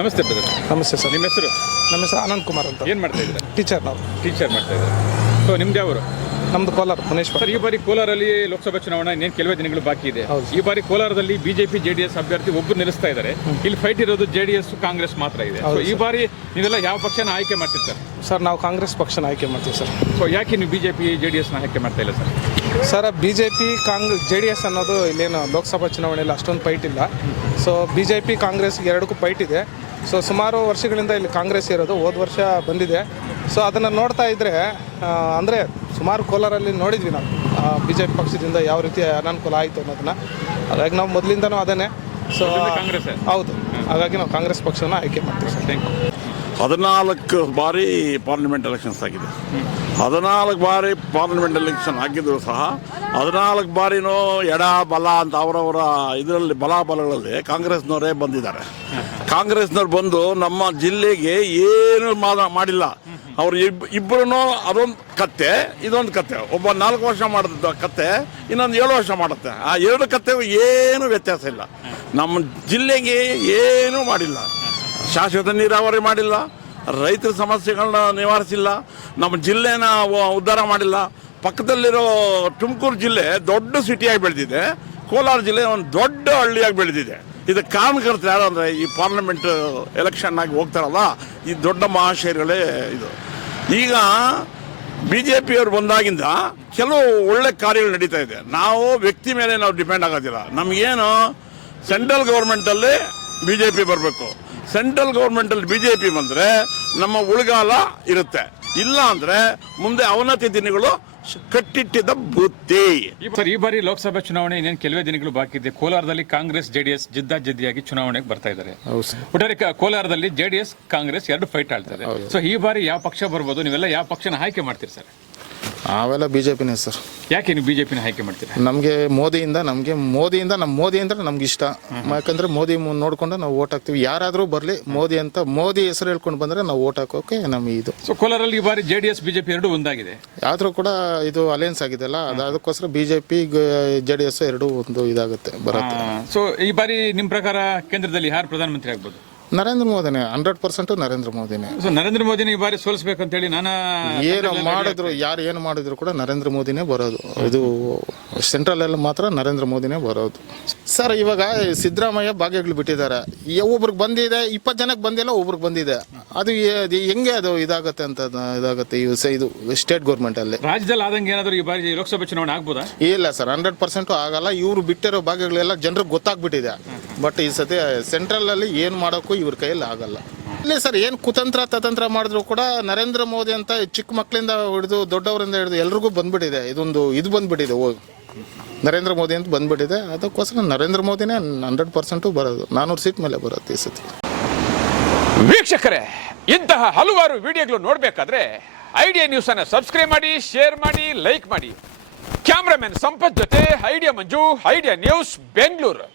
ನಮಸ್ತೆ ಬ್ರದರ್. ನಮಸ್ತೆ ಸರ್. ನಿಮ್ಮ ಹೆಸರು? ನಮ್ಮ ಹೆಸರು ಆನಂದ್ ಕುಮಾರ್ ಅಂತ. ಏನು ಮಾಡ್ತಾ ಇದ್ದೀರಾ? ಟೀಚರ್ ನಾವು. ಟೀಚರ್ ಮಾಡ್ತಾ ಇದ್ದಾರೆ. ಸೊ ನಿಮ್ದು ಯಾವರು? ನಮ್ಮದು ಕೋಲಾರ ಮುನೇಶ್ವರ. ಸರ್, ಈ ಬಾರಿ ಕೋಲಾರಲ್ಲಿ ಲೋಕಸಭಾ ಚುನಾವಣೆ ಇನ್ನೇನು ಕೆಲವೇ ದಿನಗಳು ಬಾಕಿ ಇದೆ. ಈ ಬಾರಿ ಕೋಲಾರದಲ್ಲಿ ಬಿಜೆಪಿ ಜೆಡಿಎಸ್ ಅಭ್ಯರ್ಥಿ ಒಬ್ಬರು ನಿಲ್ಲಿಸ್ತಾ ಇದ್ದಾರೆ. ಇಲ್ಲಿ ಫೈಟ್ ಇರೋದು ಜೆಡಿಎಸ್ ಕಾಂಗ್ರೆಸ್ ಮಾತ್ರ ಇದೆ. ಸೊ ಈ ಬಾರಿ ನೀವೆಲ್ಲ ಯಾವ ಪಕ್ಷನ ಆಯ್ಕೆ ಮಾಡ್ತಿರ್ತಾರೆ? ಸರ್ ನಾವು ಕಾಂಗ್ರೆಸ್ ಪಕ್ಷನ ಆಯ್ಕೆ ಮಾಡ್ತೀವಿ ಸರ್. ಸೊ ಯಾಕೆ ನೀವು ಬಿಜೆಪಿ ಜೆಡಿಎಸ್ನ ಆಯ್ಕೆ ಮಾಡ್ತಾ ಇಲ್ಲ ಸರ್? ಸರ್ BJP JDS ಅನ್ನೋದು ಇಲ್ಲೇನು ಲೋಕಸಭಾ ಚುನಾವಣೆಯಲ್ಲಿ ಅಷ್ಟೊಂದು ಫೈಟ್ ಇಲ್ಲ. ಸೊ BJP ಕಾಂಗ್ರೆಸ್ ಎರಡಕ್ಕೂ ಫೈಟ್ ಇದೆ. ಸೊ ಸುಮಾರು ವರ್ಷಗಳಿಂದ ಇಲ್ಲಿ ಕಾಂಗ್ರೆಸ್ ಇರೋದು, ಹೋದ ವರ್ಷ ಬಂದಿದೆ. ಸೊ ಅದನ್ನು ನೋಡ್ತಾ ಇದ್ದರೆ ಅಂದರೆ ಸುಮಾರು ಕೋಲಾರಲ್ಲಿ ನೋಡಿದ್ವಿ ನಾವು BJP ಪಕ್ಷದಿಂದ ಯಾವ ರೀತಿ ಅನಾನುಕೂಲ ಆಯಿತು ಅನ್ನೋದನ್ನು. ಹಾಗಾಗಿ ನಾವು ಮೊದಲಿಂದನೂ ಅದನ್ನೇ. ಸೊ ಕಾಂಗ್ರೆಸ್ ಹೌದು, ಹಾಗಾಗಿ ನಾವು ಕಾಂಗ್ರೆಸ್ ಪಕ್ಷನ ಆಯ್ಕೆ ಮಾಡ್ತೀವಿ ಸರ್. Thank you. 14 ಬಾರಿ ಪಾರ್ಲಿಮೆಂಟ್ ಎಲೆಕ್ಷನ್ಸ್ ಆಗಿದೆ. 14 ಬಾರಿ ಪಾರ್ಲಿಮೆಂಟ್ ಎಲೆಕ್ಷನ್ ಆಗಿದ್ರು ಸಹ 14 ಬಾರಿನೂ ಎಡ ಬಲ ಅಂತ ಅವರವರ ಇದರಲ್ಲಿ ಬಲಗಳಲ್ಲಿ ಕಾಂಗ್ರೆಸ್ನವರೇ ಬಂದಿದ್ದಾರೆ. ಕಾಂಗ್ರೆಸ್ನವ್ರು ಬಂದು ನಮ್ಮ ಜಿಲ್ಲೆಗೆ ಏನು ಮಾಡಿಲ್ಲ. ಅವ್ರು ಇಬ್ಬರೂ ಅದೊಂದು ಕತ್ತೆ, ಇದೊಂದು ಕತ್ತೆ. ಒಬ್ಬ 4 ವರ್ಷ ಮಾಡಿದ ಕತ್ತೆ, ಇನ್ನೊಂದು 7 ವರ್ಷ ಮಾಡುತ್ತೆ. ಆ 2 ಕತ್ತೆಗೂ ಏನು ವ್ಯತ್ಯಾಸ ಇಲ್ಲ. ನಮ್ಮ ಜಿಲ್ಲೆಗೆ ಏನೂ ಮಾಡಿಲ್ಲ. ಶಾಶ್ವತ ನೀರಾವರಿ ಮಾಡಿಲ್ಲ, ರೈತರ ಸಮಸ್ಯೆಗಳನ್ನ ನಿವಾರಿಸಿಲ್ಲ, ನಮ್ಮ ಜಿಲ್ಲೆನ ಉದ್ಧಾರ ಮಾಡಿಲ್ಲ. ಪಕ್ಕದಲ್ಲಿರೋ ತುಮಕೂರು ಜಿಲ್ಲೆ ದೊಡ್ಡ ಸಿಟಿಯಾಗಿ ಬೆಳೆದಿದೆ, ಕೋಲಾರ ಜಿಲ್ಲೆ ಒಂದು ದೊಡ್ಡ ಹಳ್ಳಿಯಾಗಿ ಬೆಳೆದಿದೆ. ಇದಕ್ಕೆ ಕಾರಣಕರ್ತರು ಯಾರು ಅಂದರೆ ಈ ಪಾರ್ಲಿಮೆಂಟ್ ಎಲೆಕ್ಷನ್ ಆಗಿ ಹೋಗ್ತಾರಲ್ಲ, ಈ ದೊಡ್ಡ ಮಹಾಶಯರುಗಳೇ ಇದು. ಈಗ BJP ಅವರು ಬಂದಾಗಿಂದ ಕೆಲವು ಒಳ್ಳೆ ಕಾರ್ಯಗಳು ನಡೀತಾ ಇದೆ. ನಾವು ವ್ಯಕ್ತಿ ಮೇಲೆ ನಾವು ಡಿಪೆಂಡ್ ಆಗೋದಿಲ್ಲ. ನಮಗೇನು ಸೆಂಟ್ರಲ್ ಗೌರ್ಮೆಂಟಲ್ಲಿ BJP ಬರಬೇಕು. ಸೆಂಟ್ರಲ್ ಗೌರ್ಮೆಂಟಲ್ಲಿ BJP ಬಂದರೆ ನಮ್ಮ ಉಳಿಗಾಲ ಇರುತ್ತೆ. ಇಲ್ಲ ಅಂದರೆ ಮುಂದೆ ಅವನತಿ ದಿನಗಳು ಕಟ್ಟಿಟ್ಟಿದ್ದ ಬುತ್ತಿ. ಸರ್, ಈ ಬಾರಿ ಲೋಕಸಭಾ ಚುನಾವಣೆ ಇನ್ನೇನು ಕೆಲವೇ ದಿನಗಳು ಬಾಕಿ ಇದೆ. ಕೋಲಾರದಲ್ಲಿ ಕಾಂಗ್ರೆಸ್ JDS ಜಿದ್ದಾಜಿದ್ದಿಯಾಗಿ ಚುನಾವಣೆಗೆ ಬರ್ತಾ ಇದ್ದಾರೆ. ಒಟ್ಟಾರೆ ಕೋಲಾರದಲ್ಲಿ JDS ಕಾಂಗ್ರೆಸ್ ಎರಡು ಫೈಟ್ ಆಡ್ತಾರೆ. ಸೊ ಈ ಬಾರಿ ಯಾವ ಪಕ್ಷ ಬರ್ಬೋದು? ನೀವೆಲ್ಲ ಯಾವ ಪಕ್ಷನ ಆಯ್ಕೆ ಮಾಡ್ತೀರಿ ಸರ್? ನಾವೆಲ್ಲ BJPನೇ ಸರ್. ಯಾಕೆ ನೀವು BJPನ ಆಯ್ಕೆ ಮಾಡ್ತೀರಾ? ನಮಗೆ ಮೋದಿ ಅಂದ್ರೆ ನಮ್ಗೆ ಇಷ್ಟ. ಯಾಕಂದ್ರೆ ಮೋದಿ ನೋಡ್ಕೊಂಡು ನಾವು ಓಟ್ ಹಾಕ್ತೀವಿ. ಯಾರಾದರೂ ಬರಲಿ ಮೋದಿ ಹೆಸರು ಹೇಳ್ಕೊಂಡು ಬಂದ್ರೆ ನಾವು ಓಟ್ ಹಾಕೋಕೆ ನಮಗೆ ಇದು. ಸೊ ಕೋಲಾರಲ್ಲಿ ಈ ಬಾರಿ JDS BJP ಎರಡು ಒಂದಾಗಿದೆ. ಆದ್ರೂ ಕೂಡ ಇದು ಅಲಯನ್ಸ್ ಆಗಿದೆಲ್ಲ, ಅದಕ್ಕೋಸ್ಕರ BJP JDS ಎರಡು ಒಂದು ಇದಾಗುತ್ತೆ ಬರುತ್ತೆ. ಸೊ ಈ ಬಾರಿ ನಿಮ್ಮ ಪ್ರಕಾರ ಕೇಂದ್ರದಲ್ಲಿ ಯಾರು ಪ್ರಧಾನಮಂತ್ರಿ ಆಗ್ಬೋದು? ನರೇಂದ್ರ ಮೋದಿನೇ, 100% ನರೇಂದ್ರ ಮೋದಿನೇ. ಸೊ ನರೇಂದ್ರ ಮೋದಿನ ಈ ಬಾರಿ ಸೋಲಿಸಬೇಕಂತ ಹೇಳಿ ಯಾರು ಏನು ಮಾಡಿದ್ರು ಕೂಡ ನರೇಂದ್ರ ಮೋದಿನೇ ಬರೋದು. ಇದು ಸೆಂಟ್ರಲ್ ಅಲ್ಲಿ ಮಾತ್ರ ನರೇಂದ್ರ ಮೋದಿನೇ ಬರೋದು ಸರ್. ಇವಾಗ ಸಿದ್ದರಾಮಯ್ಯ ಭಾಗ್ಯಗಳು ಬಿಟ್ಟಿದ್ದಾರೆ. ಒಬ್ರಿಗೆ ಬಂದಿದೆ, 20 ಜನಕ್ಕೆ ಬಂದಿಲ್ಲ, ಒಬ್ರಿಗೆ ಬಂದಿದೆ. ಅದು ಹೆಂಗೆ ಅದು ಇದಾಗುತ್ತೆ ಇದು ಸ್ಟೇಟ್ ಗೌರ್ಮೆಂಟ್ ಅಲ್ಲಿ. ರಾಜ್ಯದಲ್ಲಿ ಆದಂಗೆ ಏನಾದರೂ ಈ ಬಾರಿ ಲೋಕಸಭೆ ಚುನಾವಣೆ ಆಗ್ಬೋದಾ? ಇಲ್ಲ ಸರ್, 100% ಆಗಲ್ಲ. ಇವ್ರು ಬಿಟ್ಟಿರೋ ಭಾಗ್ಯಗಳೆಲ್ಲ ಜನರಿಗೆ ಗೊತ್ತಾಗ್ಬಿಟ್ಟಿದೆ. ಬಟ್ ಈ ಸತಿ ಸೆಂಟ್ರಲ್ ಅಲ್ಲಿ ಏನು ಮಾಡೋಕ್ಕೂ ಇವ್ರ ಕೈಯಲ್ಲಿ ಆಗಲ್ಲ. ಇಲ್ಲ ಸರ್, ಏನು ಕುತಂತ್ರ ತತಂತ್ರ ಮಾಡಿದ್ರು ಕೂಡ ನರೇಂದ್ರ ಮೋದಿ ಅಂತ ಚಿಕ್ಕ ಮಕ್ಕಳಿಂದ ಹಿಡಿದು ದೊಡ್ಡವರಿಂದ ಹಿಡಿದು ಎಲ್ರಿಗೂ ಬಂದ್ಬಿಟ್ಟಿದೆ. ಇದು ಬಂದ್ಬಿಟ್ಟಿದೆ, ನರೇಂದ್ರ ಮೋದಿ ಅಂತ ಬಂದ್ಬಿಟ್ಟಿದೆ. ಅದಕ್ಕೋಸ್ಕರ ನರೇಂದ್ರ ಮೋದಿನೇ 100% ಬರೋದು. 400 ಸೀಟ್ ಮೇಲೆ ಬರುತ್ತೆ ಈ ಸತಿ. ವೀಕ್ಷಕರೇ, ಇಂತಹ ಹಲವಾರು ವಿಡಿಯೋಗಳು ನೋಡಬೇಕಾದ್ರೆ ಐಡಿಯಾ ನ್ಯೂಸ್ ಅನ್ನು ಸಬ್ಸ್ಕ್ರೈಬ್ ಮಾಡಿ, ಶೇರ್ ಮಾಡಿ, ಲೈಕ್ ಮಾಡಿ. ಕ್ಯಾಮ್ರಾಮನ್ ಸಂಪತ್ ಜೊತೆ ಐಡಿಯಾ ಮಂಜು, ಐಡಿಯಾ ನ್ಯೂಸ್, ಬೆಂಗಳೂರು.